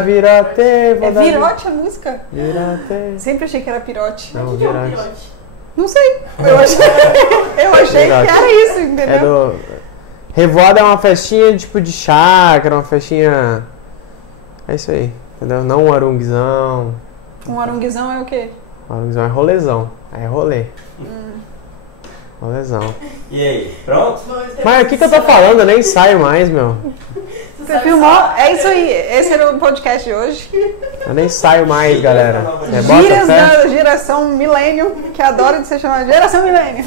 Virote, É Virote a música? Virote. Sempre achei que era Pirote. Não, Virote. Não sei. Eu achei que era isso, entendeu? É do... Revoada é uma festinha tipo de chácara, uma festinha... É isso aí, entendeu? Não um arunguizão. Um arunguizão é o quê? Um arunguizão é rolezão. É rolê. Rolezão. E aí, pronto? Mas o que eu tô falando? Eu nem saio mais, meu. Você filmou? É isso aí. Esse era o podcast de hoje. Eu nem saio mais, galera. Bota Gírias fé. da geração milênio, que adora de ser chamada geração milênio.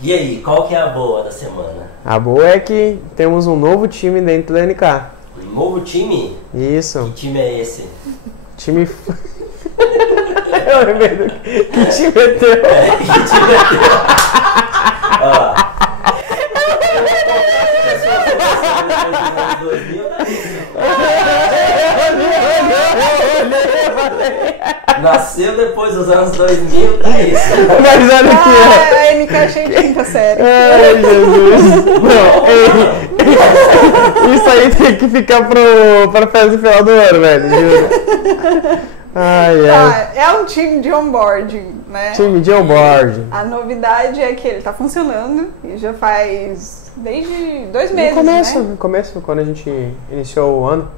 E aí, qual que é a boa da semana? A boa é que temos um novo time dentro da NK. Um novo time? Isso. Que time é esse? Time... Eu lembrei do... Que time é teu? Que time é teu? Ó. Nasceu depois dos anos 2000, tá isso. Mas olha aqui, ó. A NK achei quinta série. Ai, Jesus. Não, isso aí tem que ficar pra festa do final do ano, velho. Juro. Ai, ai. É um time de onboarding, né? Time de onboarding. A novidade é que ele tá funcionando e já faz desde 2 meses, No começo, quando a gente iniciou o ano.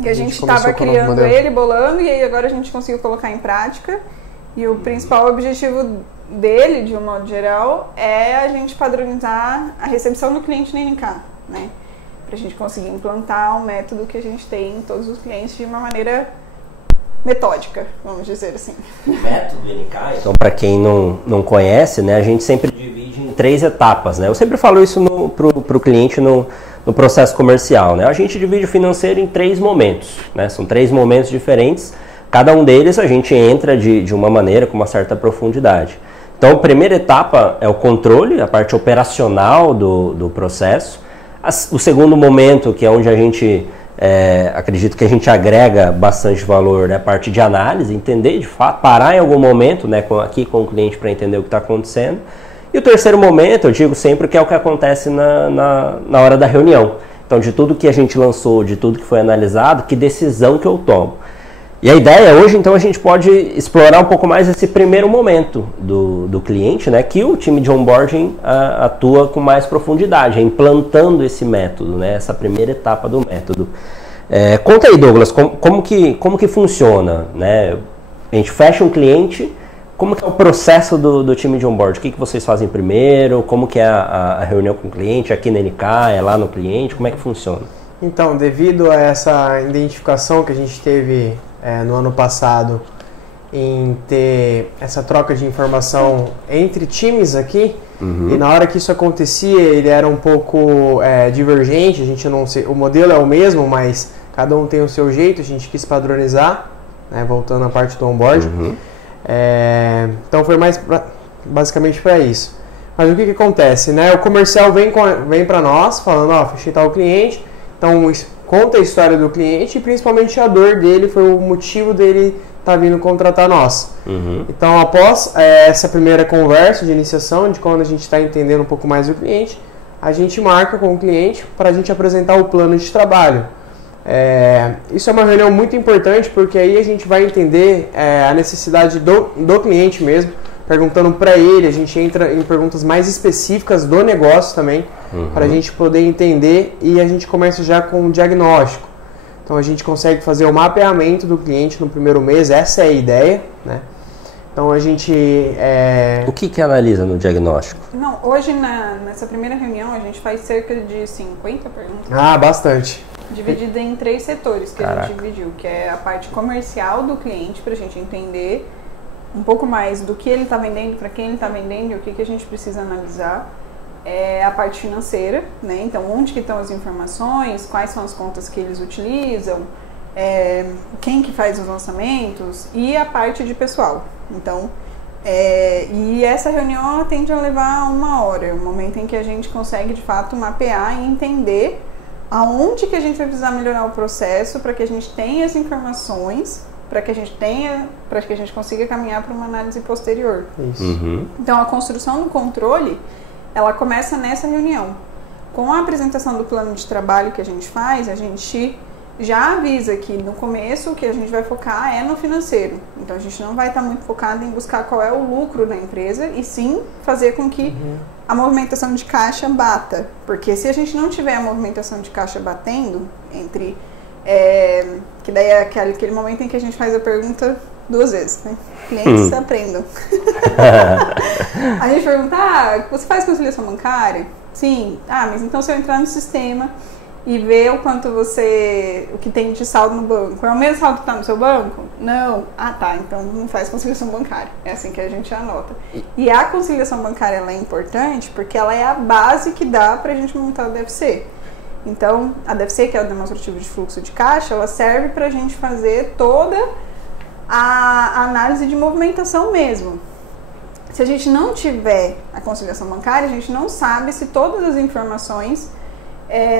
Que a gente estava criando ele, bolando, e aí agora a gente conseguiu colocar em prática. E o principal objetivo dele, de um modo geral, é a gente padronizar a recepção do cliente na NK, né? Pra gente conseguir implantar um método que a gente tem em todos os clientes de uma maneira metódica, vamos dizer assim. O método NK, então, para quem não conhece, né, a gente sempre divide em 3 etapas, né? Eu sempre falo isso pro cliente no processo comercial, né? A gente divide o financeiro em 3 momentos, né? São 3 momentos diferentes. Cada um deles a gente entra de uma maneira, com uma certa profundidade. Então, a primeira etapa é o controle, a parte operacional do processo. O segundo momento, que é onde a gente, acredito que a gente agrega bastante valor, né? A parte de análise, entender de fato, parar em algum momento, né, aqui com o cliente para entender o que está acontecendo. E o terceiro momento, eu digo sempre que é o que acontece na hora da reunião. Então, de tudo que a gente lançou, de tudo que foi analisado, que decisão que eu tomo. E a ideia hoje, então, a gente pode explorar um pouco mais esse primeiro momento do cliente, né, que o time de onboarding atua com mais profundidade, implantando esse método, né, essa primeira etapa do método. Conta aí, Douglas, como que funciona, né? A gente fecha um cliente. Como que é o processo do time de onboard? O que vocês fazem primeiro? Como que é a reunião com o cliente? Aqui na NK, é lá no cliente? Como é que funciona? Então, devido a essa identificação que a gente teve no ano passado em ter essa troca de informação entre times aqui, e na hora que isso acontecia, ele era um pouco divergente, a gente não sei, o modelo é o mesmo, mas cada um tem o seu jeito, a gente quis padronizar, né, voltando à parte do onboard. Então foi mais basicamente para isso. Mas o que acontece, né? O comercial vem para nós falando, ó, fechei tal cliente, então conta a história do cliente e principalmente a dor dele, foi o motivo dele estar vindo contratar nós. Então após essa primeira conversa de iniciação, de quando a gente está entendendo um pouco mais do cliente, a gente marca com o cliente para a gente apresentar o plano de trabalho. Isso é uma reunião muito importante porque aí a gente vai entender a necessidade do cliente mesmo, perguntando para ele, a gente entra em perguntas mais específicas do negócio também, para a gente poder entender e a gente começa já com o diagnóstico. Então a gente consegue fazer o mapeamento do cliente no primeiro mês, essa é a ideia, né? Então a gente... O que analisa no diagnóstico? Não, hoje nessa primeira reunião a gente faz cerca de 50 perguntas. Ah, bastante. Dividida em 3 setores que a gente dividiu, que é a parte comercial do cliente, para a gente entender um pouco mais do que ele está vendendo, para quem ele está vendendo e o que a gente precisa analisar. A parte financeira, né? Então, onde que estão as informações, quais são as contas que eles utilizam, quem que faz os lançamentos e a parte de pessoal. Então, e essa reunião tende a levar 1 hora, o momento em que a gente consegue de fato mapear e entender aonde que a gente vai precisar melhorar o processo para que a gente tenha as informações, para que a gente consiga caminhar para uma análise posterior. Isso. Então, a construção do controle, ela começa nessa reunião. com a apresentação do plano de trabalho que a gente faz, a gente já avisa que no começo o que a gente vai focar é no financeiro. Então a gente não vai estar muito focado em buscar qual é o lucro da empresa e sim fazer com que a movimentação de caixa bata. Porque se a gente não tiver a movimentação de caixa batendo, entre que daí é aquele momento em que a gente faz a pergunta 2 vezes, né? Clientes aprendam. A gente pergunta, você faz conciliação bancária? Sim. Mas então se eu entrar no sistema e ver o quanto o que tem de saldo no banco, é o mesmo saldo que está no seu banco? Não. Tá, então não faz conciliação bancária. É assim que a gente anota. E a conciliação bancária ela é importante porque ela é a base que dá para a gente montar o DFC. Então, a DFC, que é o demonstrativo de fluxo de caixa, ela serve para a gente fazer toda a análise de movimentação mesmo. Se a gente não tiver a conciliação bancária, a gente não sabe se todas as informações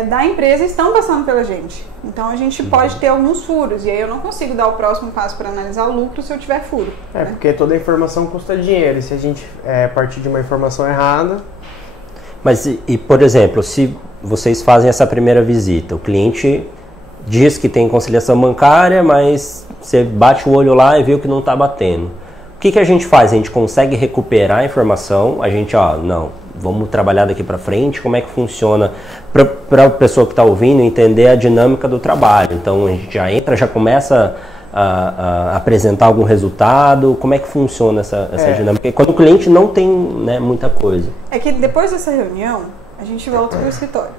da empresa estão passando pela gente. Então a gente pode ter alguns furos, e aí eu não consigo dar o próximo passo para analisar o lucro se eu tiver furo. Né? Porque toda informação custa dinheiro, e se a gente partir de uma informação errada... Mas, por exemplo, se vocês fazem essa primeira visita, o cliente diz que tem conciliação bancária, mas você bate o olho lá e viu que não está batendo. O que a gente faz? A gente consegue recuperar a informação, a gente, vamos trabalhar daqui para frente, como é que funciona para a pessoa que está ouvindo entender a dinâmica do trabalho. Então a gente já entra, já começa a apresentar algum resultado, como é que funciona essa dinâmica? E quando o cliente não tem, né, muita coisa. É que depois dessa reunião, a gente volta para o escritório.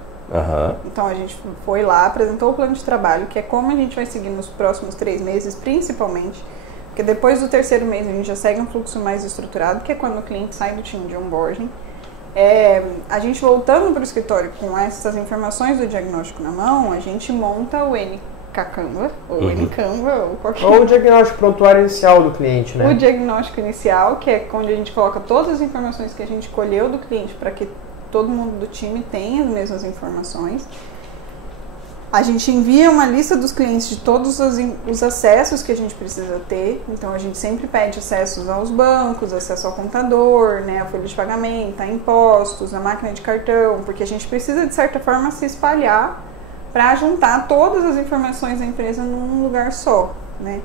Então a gente foi lá, apresentou o plano de trabalho, que é como a gente vai seguir nos próximos 3 meses, principalmente. Porque depois do 3º mês a gente já segue um fluxo mais estruturado, que é quando o cliente sai do time de onboarding. A gente voltando para o escritório com essas informações do diagnóstico na mão, a gente monta o NK-Canva, ou NCanva, ou qualquer... Ou o diagnóstico prontuário inicial do cliente, né? O diagnóstico inicial, que é onde a gente coloca todas as informações que a gente colheu do cliente para que todo mundo do time tenha as mesmas informações. A gente envia uma lista dos clientes de todos os acessos que a gente precisa ter. Então, a gente sempre pede acessos aos bancos, acesso ao contador, né, a folha de pagamento, a impostos, a máquina de cartão, porque a gente precisa, de certa forma, se espalhar para juntar todas as informações da empresa num lugar só, né?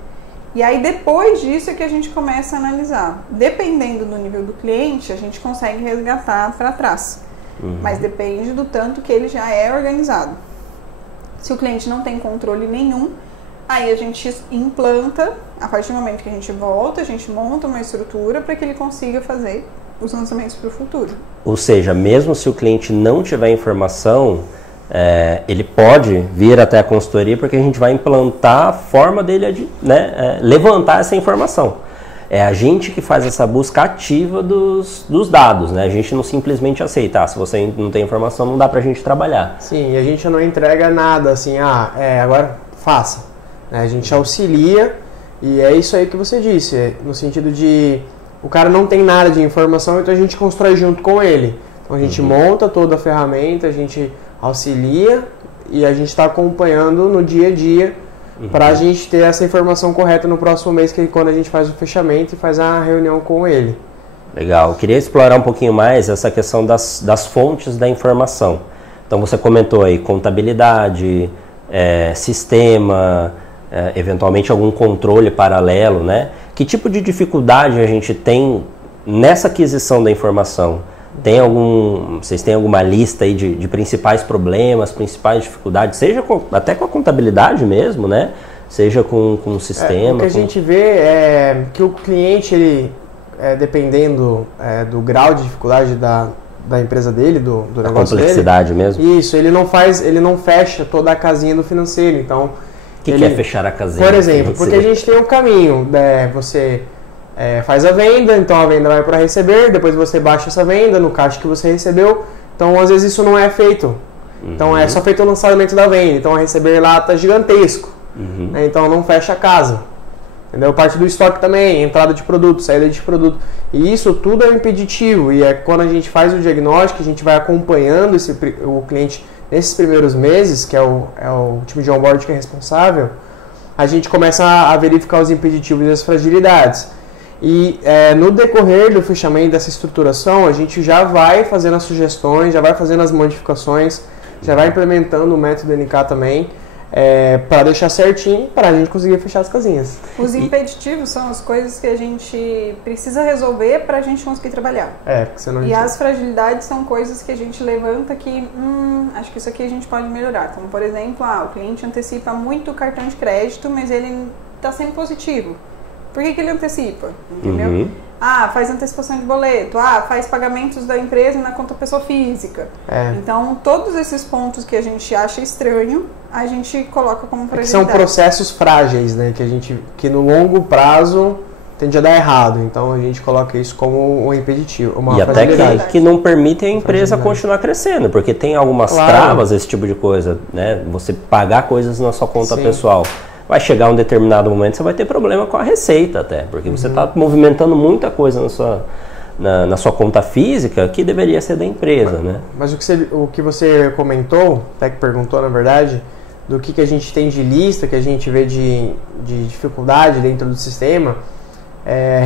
E aí, depois disso, é que a gente começa a analisar. Dependendo do nível do cliente, a gente consegue resgatar para trás. Mas depende do tanto que ele já é organizado. Se o cliente não tem controle nenhum, aí a gente implanta, a partir do momento que a gente volta, a gente monta uma estrutura para que ele consiga fazer os lançamentos para o futuro. Ou seja, mesmo se o cliente não tiver informação, ele pode vir até a consultoria porque a gente vai implantar a forma dele de levantar essa informação. É a gente que faz essa busca ativa dos dados, né? A gente não simplesmente aceita, se você não tem informação, não dá pra gente trabalhar. Sim, e a gente não entrega nada assim, agora faça. A gente auxilia, e é isso aí que você disse, no sentido de o cara não tem nada de informação, então a gente constrói junto com ele. Então a gente monta toda a ferramenta, a gente auxilia e a gente está acompanhando no dia a dia para a gente ter essa informação correta no próximo mês, que é quando a gente faz o fechamento e faz a reunião com ele. Legal. Eu queria explorar um pouquinho mais essa questão das fontes da informação. Então você comentou aí contabilidade, sistema, eventualmente algum controle paralelo, né? Que tipo de dificuldade a gente tem nessa aquisição da informação? Vocês têm alguma lista aí de principais problemas, principais dificuldades, seja até com a contabilidade mesmo, né? Seja com o sistema. O que a gente vê é que o cliente, ele, dependendo do grau de dificuldade da empresa dele, do negócio dele... A complexidade mesmo. Isso, ele não fecha toda a casinha do financeiro, então... O que é fechar a casinha? Por exemplo, porque a gente tem um caminho, você... faz a venda, então a venda vai para receber, depois você baixa essa venda no caixa que você recebeu, então às vezes isso não é feito, então é só feito o lançamento da venda, então a receber lá está gigantesco, né? Então não fecha a casa, entendeu? Parte do estoque também, entrada de produto, saída de produto, e isso tudo é impeditivo, e quando a gente faz o diagnóstico, a gente vai acompanhando o cliente nesses primeiros meses, que é o time de onboard que é responsável, a gente começa a verificar os impeditivos e as fragilidades. E no decorrer do fechamento dessa estruturação, a gente já vai fazendo as sugestões, já vai fazendo as modificações, já vai implementando o método NK também, para deixar certinho, para a gente conseguir fechar as casinhas. Os impeditivos são as coisas que a gente precisa resolver para a gente conseguir trabalhar. Porque senão e as fragilidades são coisas que a gente levanta que, acho que isso aqui a gente pode melhorar. Como, por exemplo, o cliente antecipa muito o cartão de crédito, mas ele está sempre positivo. Por que ele antecipa? Entendeu? Uhum. Faz antecipação de boleto, faz pagamentos da empresa na conta pessoa física. Então, todos esses pontos que a gente acha estranho, a gente coloca como fragilidade. São processos frágeis, né? Que no longo prazo tende a dar errado. Então, a gente coloca isso como um impeditivo, uma fragilidade. E até que não permite a empresa continuar crescendo, porque tem algumas travas, esse tipo de coisa, né? Você pagar coisas na sua conta pessoal. Vai chegar um determinado momento, você vai ter problema com a receita até, porque você está movimentando muita coisa na sua conta física que deveria ser da empresa, né? Mas o que você comentou, até que perguntou na verdade, do que a gente tem de lista, que a gente vê de dificuldade dentro do sistema,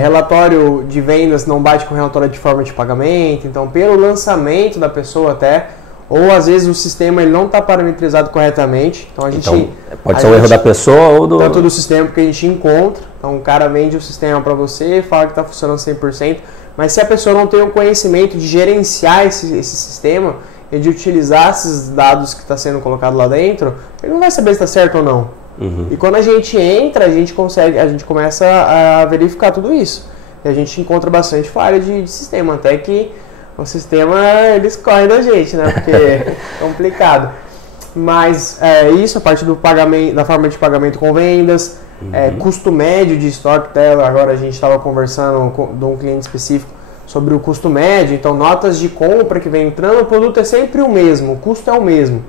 relatório de vendas não bate com relatório de forma de pagamento, então pelo lançamento da pessoa até, ou às vezes o sistema ele não está parametrizado corretamente. Então pode ser um erro da pessoa ou do... Tanto do sistema que a gente encontra. Então o cara vende o sistema para você, fala que está funcionando 100%, mas se a pessoa não tem o conhecimento de gerenciar esse sistema e de utilizar esses dados que está sendo colocado lá dentro, ele não vai saber se está certo ou não. E quando a gente entra, a gente começa a verificar tudo isso. E a gente encontra bastante falha de sistema, até que o sistema, eles correm da gente, né? Porque é complicado. Mas isso, a parte do pagamento, da forma de pagamento com vendas, custo médio de estoque dela. Agora a gente estava conversando de um cliente específico sobre o custo médio. Então, notas de compra que vem entrando, o produto é sempre o mesmo, o custo é o mesmo.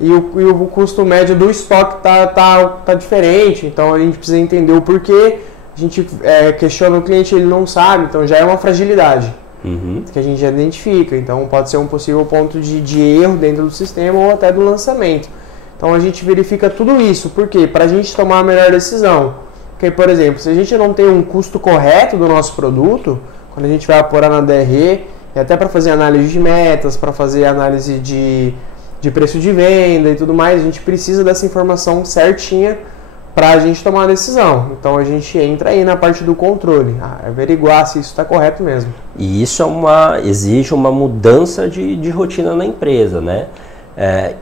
E o custo médio do estoque tá diferente. Então, a gente precisa entender o porquê. A gente questiona o cliente, ele não sabe, então já é uma fragilidade. Que a gente já identifica, então pode ser um possível ponto de erro dentro do sistema ou até do lançamento. Então a gente verifica tudo isso, por quê? Para a gente tomar a melhor decisão. Porque, por exemplo, se a gente não tem um custo correto do nosso produto, quando a gente vai apurar na DRE, e até para fazer análise de metas, para fazer análise de preço de venda e tudo mais, a gente precisa dessa informação certinha para a gente tomar a decisão. Então a gente entra aí na parte do controle, averiguar se isso está correto mesmo. E isso exige uma mudança de rotina na empresa, né?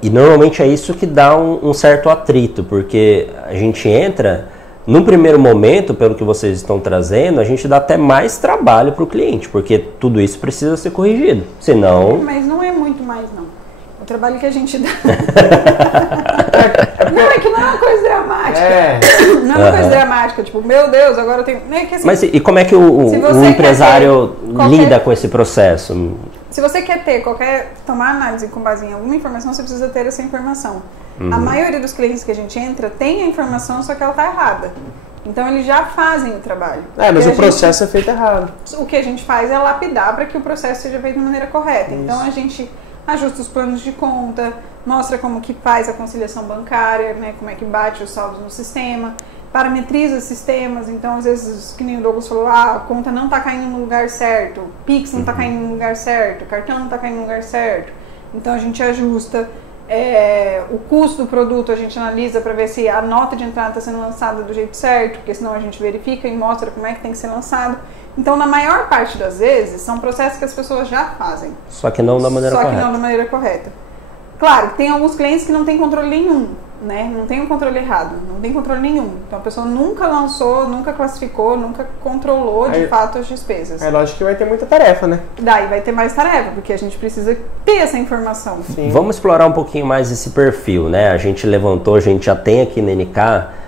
E normalmente é isso que dá um certo atrito, porque a gente entra, num primeiro momento, pelo que vocês estão trazendo, a gente dá até mais trabalho para o cliente, porque tudo isso precisa ser corrigido, senão... Mas não é muito mais, não. O trabalho que a gente dá... Não, é que não é uma coisa dramática. Não é uma coisa dramática, tipo, meu Deus, agora eu tenho... É que, assim, mas e como é que o empresário lida com esse processo? Se você quer tomar análise com base em alguma informação, você precisa ter essa informação. A maioria dos clientes que a gente entra tem a informação, só que ela está errada. Então eles já fazem o trabalho. Mas o processo é feito errado. O que a gente faz é lapidar para que o processo seja feito de maneira correta. Isso. Então a gente ajusta os planos de conta, mostra como que faz a conciliação bancária, né, como é que bate os saldos no sistema, parametriza sistemas. Então, às vezes, que nem o Douglas falou, a conta não está caindo no lugar certo, Pix não está caindo no lugar certo, cartão não está caindo no lugar certo. Então, a gente ajusta. O custo do produto a gente analisa para ver se a nota de entrada está sendo lançada do jeito certo, porque senão a gente verifica e mostra como é que tem que ser lançado. Então, na maior parte das vezes, são processos que as pessoas já fazem. Só que não da maneira correta. Só que não da maneira correta. Claro, tem alguns clientes que não tem controle nenhum, né? Não tem um controle errado, não tem controle nenhum. Então, a pessoa nunca lançou, nunca classificou, nunca controlou de fato as despesas. É lógico que vai ter muita tarefa, né? Daí vai ter mais tarefa, porque a gente precisa ter essa informação. Sim. Vamos explorar um pouquinho mais esse perfil, né? A gente já tem aqui na NK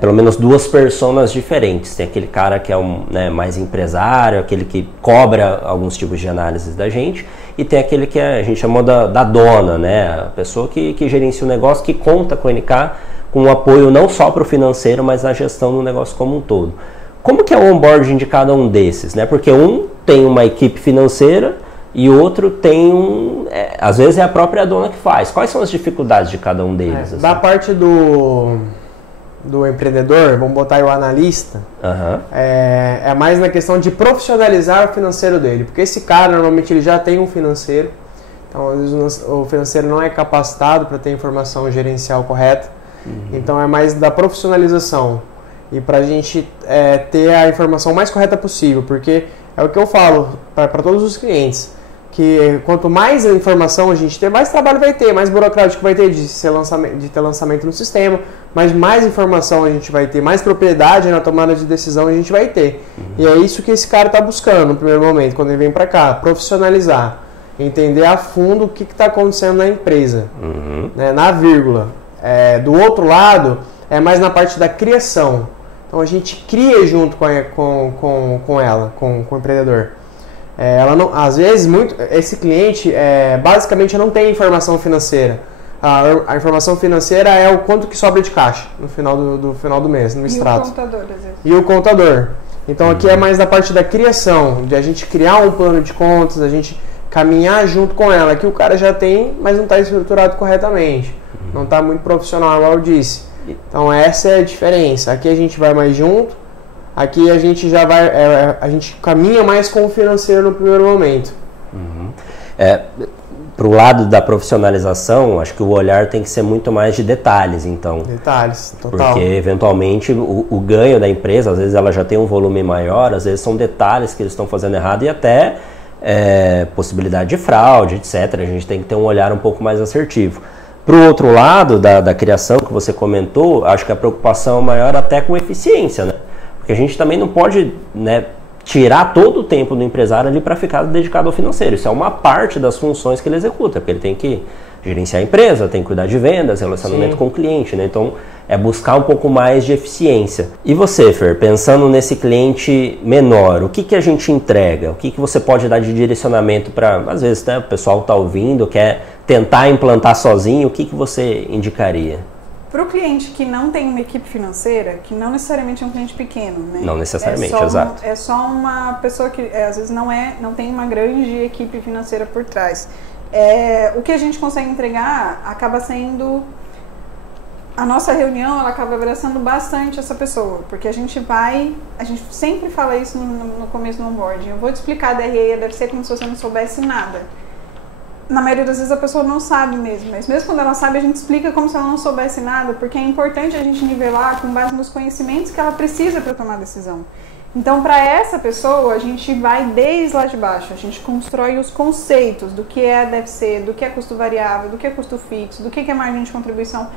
pelo menos duas personas diferentes. Tem aquele cara que é mais empresário, aquele que cobra alguns tipos de análises da gente, e tem aquele que a gente chamou da dona, né? A pessoa que gerencia o negócio, que conta com a NK, com um apoio não só para o financeiro, mas na gestão do negócio como um todo. Como que é o onboarding de cada um desses, né? Porque um tem uma equipe financeira e outro tem às vezes é a própria dona que faz. Quais são as dificuldades de cada um deles? Da parte do empreendedor, vamos botar aí o analista, é mais na questão de profissionalizar o financeiro dele, porque esse cara normalmente ele já tem um financeiro, então às vezes o financeiro não é capacitado para ter a informação gerencial correta, então é mais da profissionalização e para a gente ter a informação mais correta possível, porque é o que eu falo para todos os clientes, que quanto mais informação a gente ter, mais trabalho vai ter, mais burocrático vai ter de ter lançamento no sistema, mas mais informação a gente vai ter, mais propriedade na tomada de decisão a gente vai ter. E é isso que esse cara está buscando no primeiro momento, quando ele vem para cá, profissionalizar, entender a fundo o que está acontecendo na empresa, né, na vírgula. Do outro lado, é mais na parte da criação. Então a gente cria junto com o empreendedor. Ela não, às vezes, esse cliente basicamente não tem informação financeira. A informação financeira é o quanto que sobra de caixa no final do mês, no extrato. E o contador, às vezes. E o contador. Então aqui é mais da parte da criação, de a gente criar um plano de contas, a gente caminhar junto com ela, que o cara já tem, mas não está estruturado corretamente. Não está muito profissional, igual eu disse. Então essa é a diferença. Aqui a gente vai mais junto. Aqui a gente já vai, a gente caminha mais com o financeiro no primeiro momento. Para o lado da profissionalização, acho que o olhar tem que ser muito mais de detalhes, então. Detalhes, total. Porque, eventualmente, o ganho da empresa, às vezes ela já tem um volume maior, às vezes são detalhes que eles estão fazendo errado e até possibilidade de fraude, etc. A gente tem que ter um olhar um pouco mais assertivo. Para o outro lado da criação que você comentou, acho que a preocupação é maior até com eficiência, né? Porque a gente também não pode, né, tirar todo o tempo do empresário ali para ficar dedicado ao financeiro. Isso é uma parte das funções que ele executa, porque ele tem que gerenciar a empresa, tem que cuidar de vendas, relacionamento com o cliente, né? Então, é buscar um pouco mais de eficiência. E você, Fer, pensando nesse cliente menor, o que a gente entrega? O que você pode dar de direcionamento para, às vezes, né, o pessoal está ouvindo, quer tentar implantar sozinho, o que você indicaria? Para o cliente que não tem uma equipe financeira, que não necessariamente é um cliente pequeno, né? Não necessariamente, exato. É só uma pessoa que às vezes não tem uma grande equipe financeira por trás. O que a gente consegue entregar acaba sendo... A nossa reunião, ela acaba abraçando bastante essa pessoa, porque a gente sempre fala isso no começo do onboarding. Eu vou te explicar a DRE e a DFC como se você não soubesse nada. Na maioria das vezes a pessoa não sabe mesmo, mas mesmo quando ela sabe, a gente explica como se ela não soubesse nada, porque é importante a gente nivelar com base nos conhecimentos que ela precisa para tomar a decisão. Então, para essa pessoa, a gente vai desde lá de baixo, a gente constrói os conceitos do que é a DFC, do que é custo variável, do que é custo fixo, do que é margem de contribuição,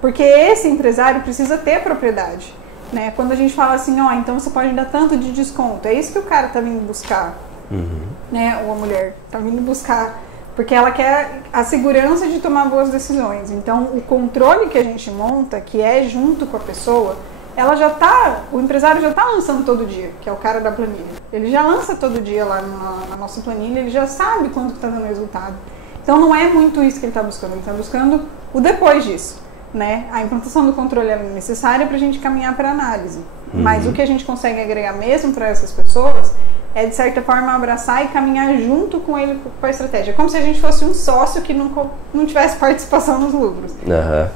porque esse empresário precisa ter propriedade, né? Quando a gente fala assim, então você pode dar tanto de desconto, é isso que o cara está vindo buscar, né? Ou a mulher está vindo buscar, porque ela quer a segurança de tomar boas decisões. Então, o controle que a gente monta, que é junto com a pessoa, o empresário já está lançando todo dia, que é o cara da planilha. Ele já lança todo dia lá na nossa planilha, ele já sabe quanto está dando resultado. Então, não é muito isso que ele está buscando, ele está buscando o depois disso, né? A implantação do controle é necessária para a gente caminhar para a análise. Mas o que a gente consegue agregar mesmo para essas pessoas é, de certa forma, abraçar e caminhar junto com ele, com a estratégia. Como se a gente fosse um sócio que não tivesse participação nos lucros.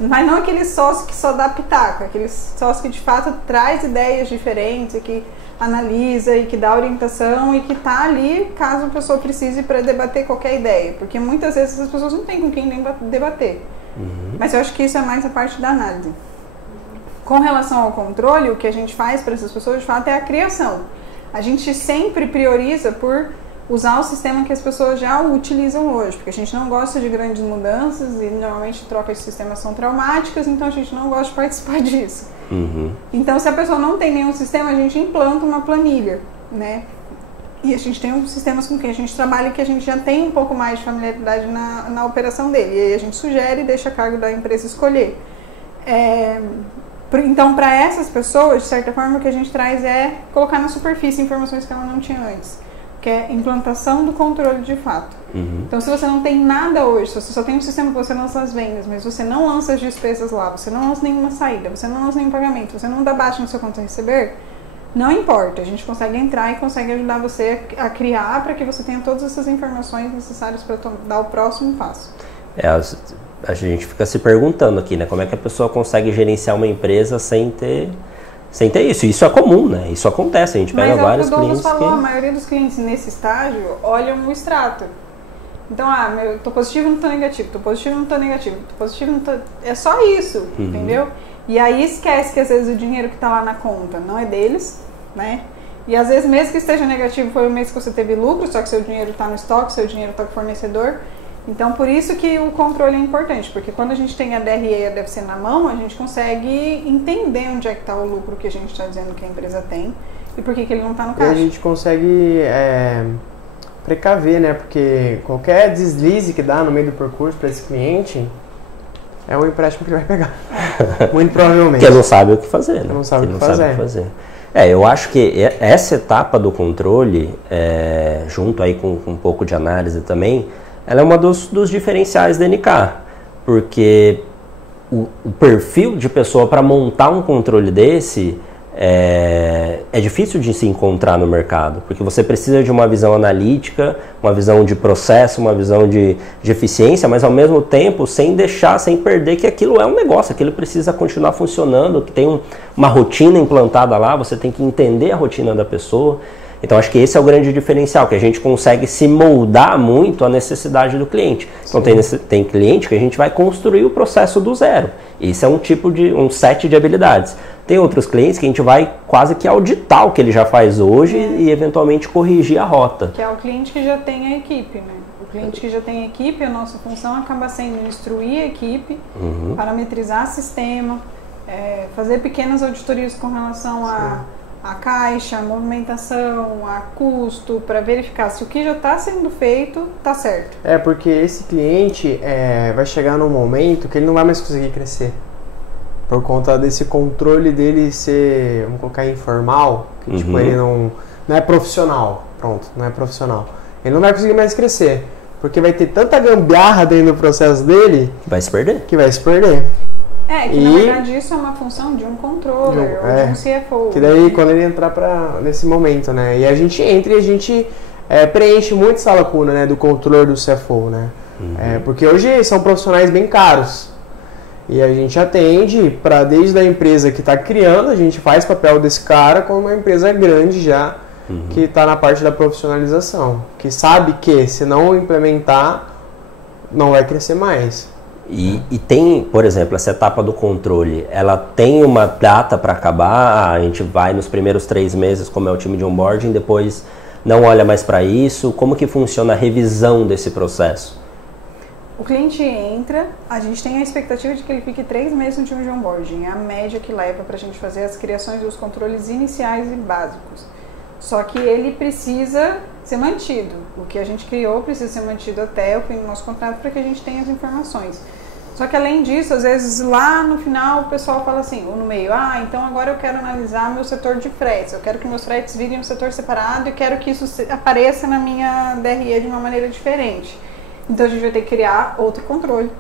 Mas não aquele sócio que só dá pitaco, aquele sócio que de fato traz ideias diferentes, que analisa e que dá orientação e que está ali caso a pessoa precise para debater qualquer ideia. Porque muitas vezes as pessoas não têm com quem nem debater. Mas eu acho que isso é mais a parte da análise. Com relação ao controle, o que a gente faz para essas pessoas de fato é a criação. A gente sempre prioriza por usar o sistema que as pessoas já utilizam hoje, porque a gente não gosta de grandes mudanças e normalmente trocas de sistemas são traumáticas, então a gente não gosta de participar disso. Então, se a pessoa não tem nenhum sistema, a gente implanta uma planilha, né? E a gente tem uns sistemas com quem a gente trabalha que a gente já tem um pouco mais de familiaridade na operação dele. E aí a gente sugere e deixa a cargo da empresa escolher. Então, para essas pessoas, de certa forma, o que a gente traz é colocar na superfície informações que ela não tinha antes, que é implantação do controle de fato. Então, se você não tem nada hoje, se você só tem um sistema que você lança as vendas, mas você não lança as despesas lá, você não lança nenhuma saída, você não lança nenhum pagamento, você não dá baixa no seu conta a receber, não importa, a gente consegue entrar e consegue ajudar você a criar para que você tenha todas essas informações necessárias para dar o próximo passo. A gente fica se perguntando aqui, né? Como é que a pessoa consegue gerenciar uma empresa sem ter isso? Isso é comum, né? Isso acontece, a gente pega vários clientes. Mas é o que o Douglas falou, a maioria dos clientes nesse estágio olham o extrato. Então, eu tô positivo, não tô negativo, tô positivo, não tô negativo, tô positivo, não tô... É só isso, entendeu? E aí esquece que às vezes o dinheiro que tá lá na conta não é deles, né? E às vezes mesmo que esteja negativo, foi o mês que você teve lucro, só que seu dinheiro tá no estoque, seu dinheiro tá com o fornecedor. Então, por isso que o controle é importante, porque quando a gente tem a DRE e a DFC na mão, a gente consegue entender onde é que está o lucro que a gente está dizendo que a empresa tem e por que ele não está no caixa. E a gente consegue precaver, né? Porque qualquer deslize que dá no meio do percurso para esse cliente é um empréstimo que ele vai pegar. Muito provavelmente. Porque ele não sabe o que fazer, né? Não sabe o que fazer. Eu acho que essa etapa do controle, junto aí com um pouco de análise também, ela é uma dos diferenciais da NK, porque o perfil de pessoa para montar um controle desse é difícil de se encontrar no mercado, porque você precisa de uma visão analítica, uma visão de processo, uma visão de eficiência, mas ao mesmo tempo sem perder que aquilo é um negócio, aquilo precisa continuar funcionando, que tem uma rotina implantada lá, você tem que entender a rotina da pessoa. Então, acho que esse é o grande diferencial, que a gente consegue se moldar muito à necessidade do cliente. Então, tem cliente que a gente vai construir o processo do zero. Isso é um set de habilidades. Tem outros clientes que a gente vai quase que auditar o que ele já faz hoje e, eventualmente, corrigir a rota. Que é o cliente que já tem a equipe, né? O cliente que já tem a equipe, a nossa função acaba sendo instruir a equipe, parametrizar sistema, fazer pequenas auditorias com relação a caixa, a movimentação, a custo, para verificar se o que já está sendo feito está certo. Porque esse cliente vai chegar num momento que ele não vai mais conseguir crescer. Por conta desse controle dele ser, vamos colocar, informal, que tipo, ele não é profissional. Pronto, não é profissional. Ele não vai conseguir mais crescer, porque vai ter tanta gambiarra dentro do processo dele que vai se perder. Na verdade isso é uma função de um controller ou de um CFO. Que daí quando ele entrar nesse momento, né? E a gente entra e a gente preenche muito essa lacuna, né? Do controller do CFO, né? Porque hoje são profissionais bem caros. E a gente atende desde a empresa que está criando, a gente faz papel desse cara, como uma empresa grande já, que está na parte da profissionalização. Que sabe que se não implementar, não vai crescer mais. E tem, por exemplo, essa etapa do controle, ela tem uma data para acabar, a gente vai nos primeiros 3 meses, como é o time de onboarding, depois não olha mais para isso. Como que funciona a revisão desse processo? O cliente entra, a gente tem a expectativa de que ele fique 3 meses no time de onboarding, é a média que leva para a gente fazer as criações dos controles iniciais e básicos. Só que ele precisa ser mantido. O que a gente criou precisa ser mantido até o fim do nosso contrato para que a gente tenha as informações. Só que além disso, às vezes lá no final o pessoal fala assim, ou no meio, então agora eu quero analisar meu setor de fretes, eu quero que meus fretes virem um setor separado e quero que isso apareça na minha DRE de uma maneira diferente. Então a gente vai ter que criar outro controle.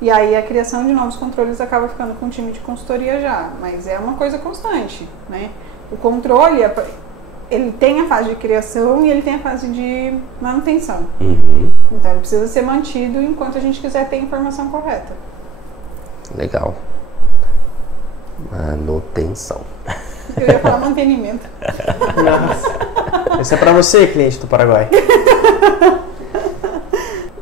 E aí a criação de novos controles acaba ficando com um time de consultoria já, mas é uma coisa constante, né? O controle, ele tem a fase de criação e ele tem a fase de manutenção. Então ele precisa ser mantido enquanto a gente quiser ter a informação correta. Legal. Manutenção. Eu ia falar mantenimento. Nossa. Esse é para você, cliente do Paraguai.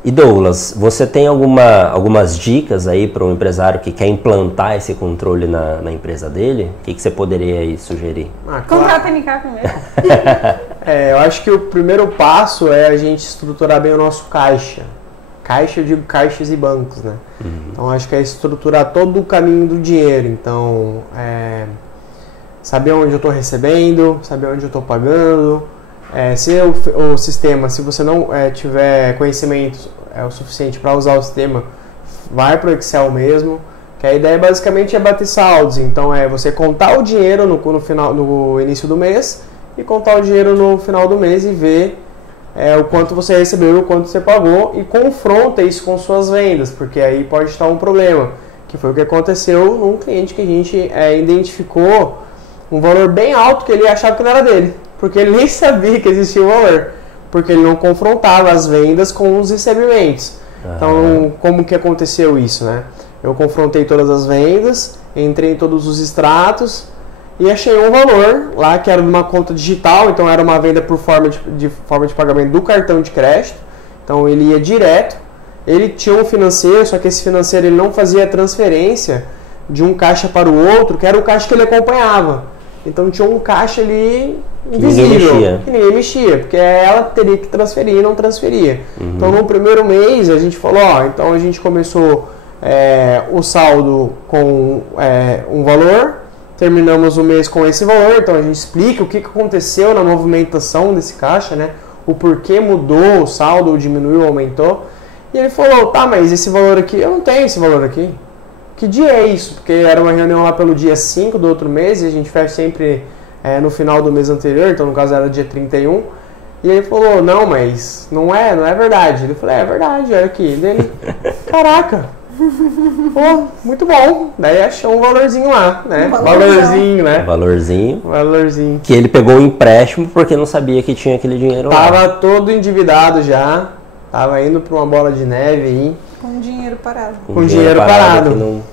E Douglas, você tem algumas dicas aí para um empresário que quer implantar esse controle na empresa dele? O que você poderia aí sugerir? Contrata a NK primeiro. Eu acho que o primeiro passo é a gente estruturar bem o nosso caixa. Caixa, eu digo caixas e bancos, né? Então acho que é estruturar todo o caminho do dinheiro. Então, saber onde eu estou recebendo, saber onde eu estou pagando. Se o sistema, se você não tiver conhecimento o suficiente para usar o sistema, vai para o Excel mesmo, que a ideia basicamente é bater saldos. Então você contar o dinheiro no início do mês e contar o dinheiro no final do mês e ver o quanto você recebeu e o quanto você pagou e confronta isso com suas vendas, porque aí pode estar um problema, que foi o que aconteceu num cliente que a gente identificou um valor bem alto que ele achava que não era dele. Porque ele nem sabia que existia o valor, porque ele não confrontava as vendas com os recebimentos. Então, como que aconteceu isso, né? Eu confrontei todas as vendas, entrei em todos os extratos e achei um valor lá que era de uma conta digital, então era uma venda por forma de pagamento do cartão de crédito. Então ele ia direto, ele tinha um financeiro, só que esse financeiro ele não fazia transferência de um caixa para o outro, que era o caixa que ele acompanhava. Então tinha um caixa ali invisível, que ninguém mexia, porque ela teria que transferir e não transferia. Então no primeiro mês a gente falou, então a gente começou o saldo com um valor, terminamos o mês com esse valor, então a gente explica o que aconteceu na movimentação desse caixa, né? O porquê mudou o saldo, ou diminuiu, ou aumentou. E ele falou, tá, mas esse valor aqui, eu não tenho esse valor aqui. Que dia é isso? Porque era uma reunião lá pelo dia 5 do outro mês, e a gente faz sempre no final do mês anterior, então no caso era dia 31. E ele falou, não, mas não é verdade. Ele falou, é verdade, olha aqui. Dele, caraca, pô, muito bom. Daí achou um valorzinho lá, né? Valorzinho, né? Valorzinho. Que ele pegou o empréstimo porque não sabia que tinha aquele dinheiro lá. Tava todo endividado já, tava indo pra uma bola de neve aí. Com dinheiro parado. Com dinheiro parado.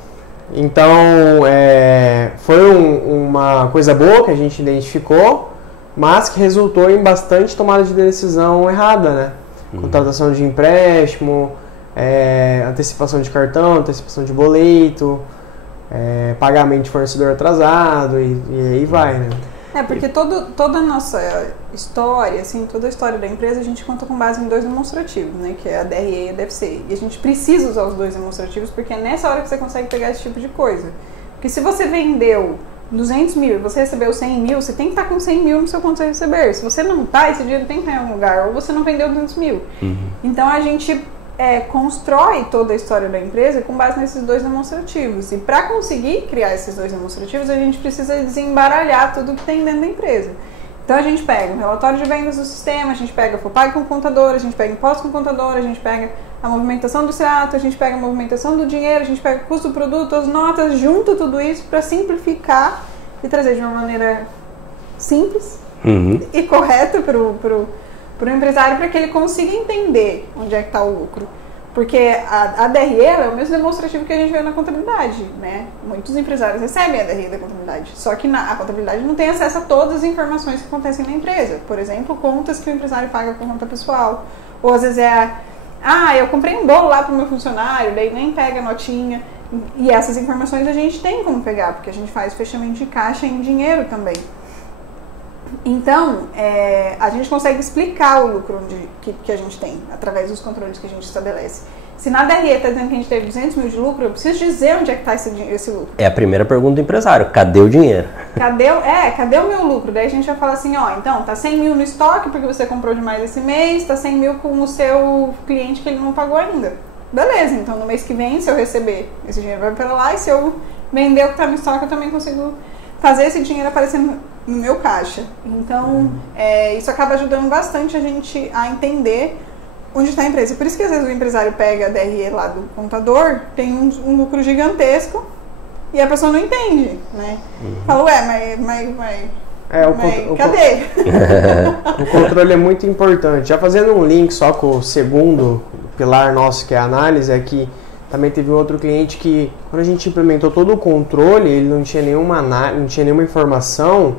Então, foi uma coisa boa que a gente identificou, mas que resultou em bastante tomada de decisão errada, né? Contratação de empréstimo, antecipação de cartão, antecipação de boleto, pagamento de fornecedor atrasado e aí vai, né? Porque toda a nossa história, assim, toda a história da empresa a gente conta com base em 2 demonstrativos, né? Que é a DRE e a DFC. E a gente precisa usar os 2 demonstrativos porque é nessa hora que você consegue pegar esse tipo de coisa. Porque se você vendeu 200 mil e você recebeu 100 mil, você tem que estar com 100 mil no seu conta a receber. Se você não está, esse dinheiro tem que estar em algum lugar. Ou você não vendeu 200 mil. Então a gente constrói toda a história da empresa com base nesses 2 demonstrativos. E para conseguir criar esses 2 demonstrativos, a gente precisa desembaralhar tudo que tem dentro da empresa. Então a gente pega o relatório de vendas do sistema, a gente pega o FOPAG com o contador, a gente pega imposto com o contador, a gente pega a movimentação do extrato, a gente pega a movimentação do dinheiro, a gente pega o custo do produto, as notas, junta tudo isso para simplificar e trazer de uma maneira simples e correta para o empresário, para que ele consiga entender onde é que está o lucro. Porque a DRE é o mesmo demonstrativo que a gente vê na contabilidade, né? Muitos empresários recebem a DRE da contabilidade, só que a contabilidade não tem acesso a todas as informações que acontecem na empresa. Por exemplo, contas que o empresário paga com conta pessoal. Ou às vezes eu comprei um bolo lá para o meu funcionário, daí nem pega a notinha. E essas informações a gente tem como pegar, porque a gente faz fechamento de caixa em dinheiro também. Então, a gente consegue explicar o lucro que a gente tem, através dos controles que a gente estabelece. Se na DRE está dizendo que a gente teve 200 mil de lucro, eu preciso dizer onde é que está esse lucro. É a primeira pergunta do empresário, cadê o dinheiro? Cadê o meu lucro? Daí a gente vai falar assim, então, tá 100 mil no estoque porque você comprou demais esse mês, tá 100 mil com o seu cliente que ele não pagou ainda. Beleza, então no mês que vem, se eu receber, esse dinheiro vai para lá, e se eu vender o que está no estoque, eu também consigo fazer esse dinheiro aparecer no meu caixa. Então, isso acaba ajudando bastante a gente a entender onde está a empresa. Por isso que às vezes o empresário pega a DRE lá do contador, tem um lucro gigantesco e a pessoa não entende, né? Fala, cadê? O controle é muito importante. Já fazendo um link só com o segundo pilar nosso, que é a análise, é que também teve um outro cliente que, quando a gente implementou todo o controle, ele não tinha nenhuma informação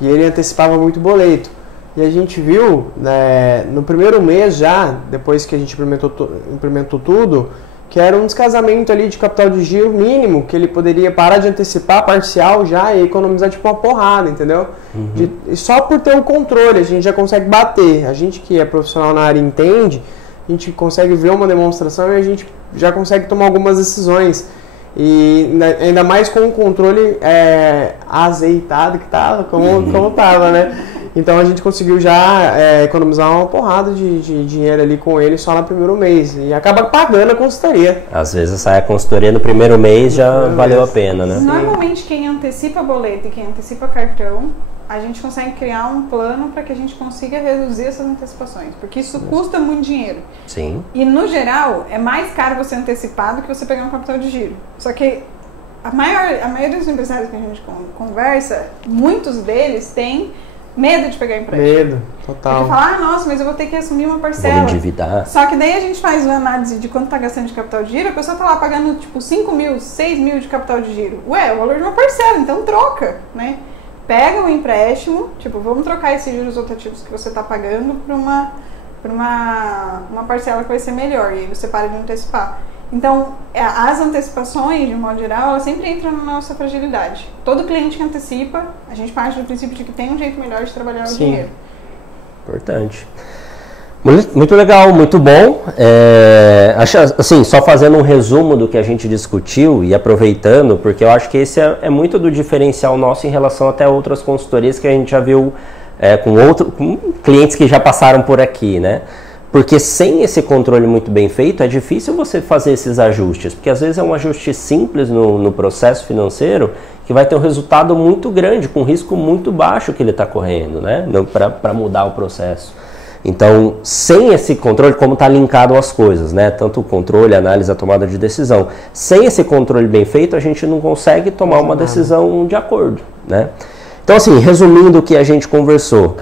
e ele antecipava muito boleto. E a gente viu, né, no primeiro mês já, depois que a gente implementou tudo, que era um descasamento ali de capital de giro mínimo, que ele poderia parar de antecipar parcial já e economizar tipo uma porrada, entendeu? E só por ter o controle a gente já consegue bater. A gente que é profissional na área entende, a gente consegue ver uma demonstração e a gente já consegue tomar algumas decisões. E ainda mais com o controle azeitado que estava, como estava, né? Então a gente conseguiu já economizar uma porrada de dinheiro ali com ele só no primeiro mês. E acaba pagando a consultoria. Às vezes sai a consultoria no primeiro mês já valeu a pena, né? Normalmente quem antecipa boleto e quem antecipa cartão, a gente consegue criar um plano para que a gente consiga reduzir essas antecipações. Porque isso custa muito dinheiro. Sim. E no geral, é mais caro você antecipar do que você pegar um capital de giro. Só que a maioria dos empresários que a gente conversa, muitos deles têm Medo de pegar empréstimo. Medo, total. Porque fala, nossa, mas eu vou ter que assumir uma parcela. Vou me endividar. Só que daí a gente faz uma análise de quanto tá gastando de capital de giro, a pessoa tá lá pagando tipo 5 mil, 6 mil de capital de giro. Ué, é o valor de uma parcela, então troca, né? Pega o empréstimo, tipo, vamos trocar esses juros rotativos que você tá pagando por uma parcela que vai ser melhor, e aí você para de antecipar. Então, as antecipações, de um modo geral, elas sempre entram na nossa fragilidade. Todo cliente que antecipa, a gente parte do princípio de que tem um jeito melhor de trabalhar o dinheiro. Importante. Muito legal, muito bom. Acho, assim, só fazendo um resumo do que a gente discutiu e aproveitando, porque eu acho que esse é muito do diferencial nosso em relação até a outras consultorias que a gente já viu com clientes que já passaram por aqui, né? Porque sem esse controle muito bem feito, é difícil você fazer esses ajustes, porque às vezes é um ajuste simples no processo financeiro que vai ter um resultado muito grande, com risco muito baixo que ele está correndo, né? Para mudar o processo. Então, sem esse controle, como está linkado as coisas, né? Tanto o controle, a análise, a tomada de decisão. Sem esse controle bem feito, a gente não consegue tomar uma decisão de acordo, né? Então, assim, resumindo o que a gente conversou,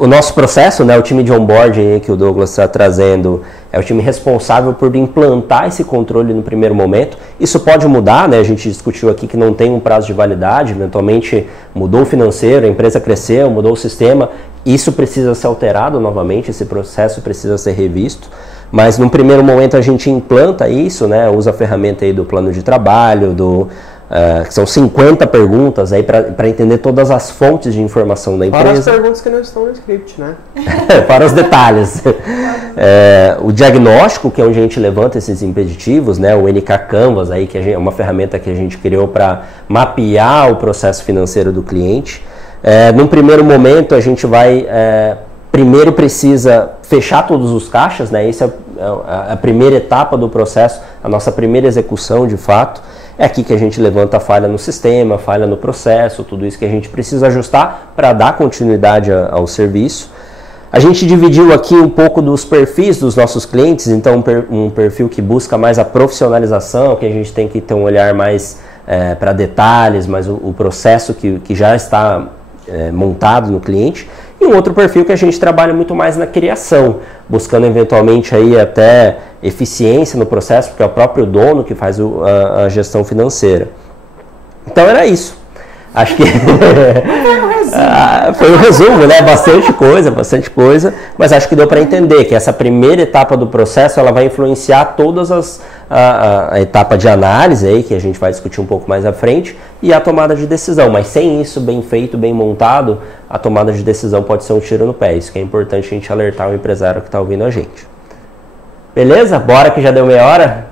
o nosso processo, né, o time de onboarding que o Douglas está trazendo, é o time responsável por implantar esse controle no primeiro momento. Isso pode mudar, né? A gente discutiu aqui que não tem um prazo de validade, eventualmente mudou o financeiro, a empresa cresceu, mudou o sistema, isso precisa ser alterado novamente, esse processo precisa ser revisto. Mas no primeiro momento a gente implanta isso, né? Usa a ferramenta aí do plano de trabalho, que são 50 perguntas aí para entender todas as fontes de informação da empresa. Para as perguntas que não estão no script, né? Para os detalhes. O diagnóstico, que é onde a gente levanta esses impeditivos, né? O NK Canvas, aí, que é uma ferramenta que a gente criou para mapear o processo financeiro do cliente. Num primeiro momento, a gente vai... primeiro precisa fechar todos os caixas, né? Essa é a primeira etapa do processo, a nossa primeira execução, de fato. É aqui que a gente levanta a falha no sistema, falha no processo, tudo isso que a gente precisa ajustar para dar continuidade ao serviço. A gente dividiu aqui um pouco dos perfis dos nossos clientes, então um perfil que busca mais a profissionalização, que a gente tem que ter um olhar mais para detalhes, mas o processo que já está montado no cliente. E um outro perfil que a gente trabalha muito mais na criação, buscando eventualmente aí até eficiência no processo, porque é o próprio dono que faz a gestão financeira. Então era isso. Acho que foi um resumo, né? Bastante coisa, mas acho que deu para entender que essa primeira etapa do processo ela vai influenciar todas a etapa de análise aí, que a gente vai discutir um pouco mais à frente, e a tomada de decisão. Mas sem isso bem feito, bem montado, a tomada de decisão pode ser um tiro no pé. Isso que é importante a gente alertar o empresário que está ouvindo a gente. Beleza? Bora que já deu meia hora?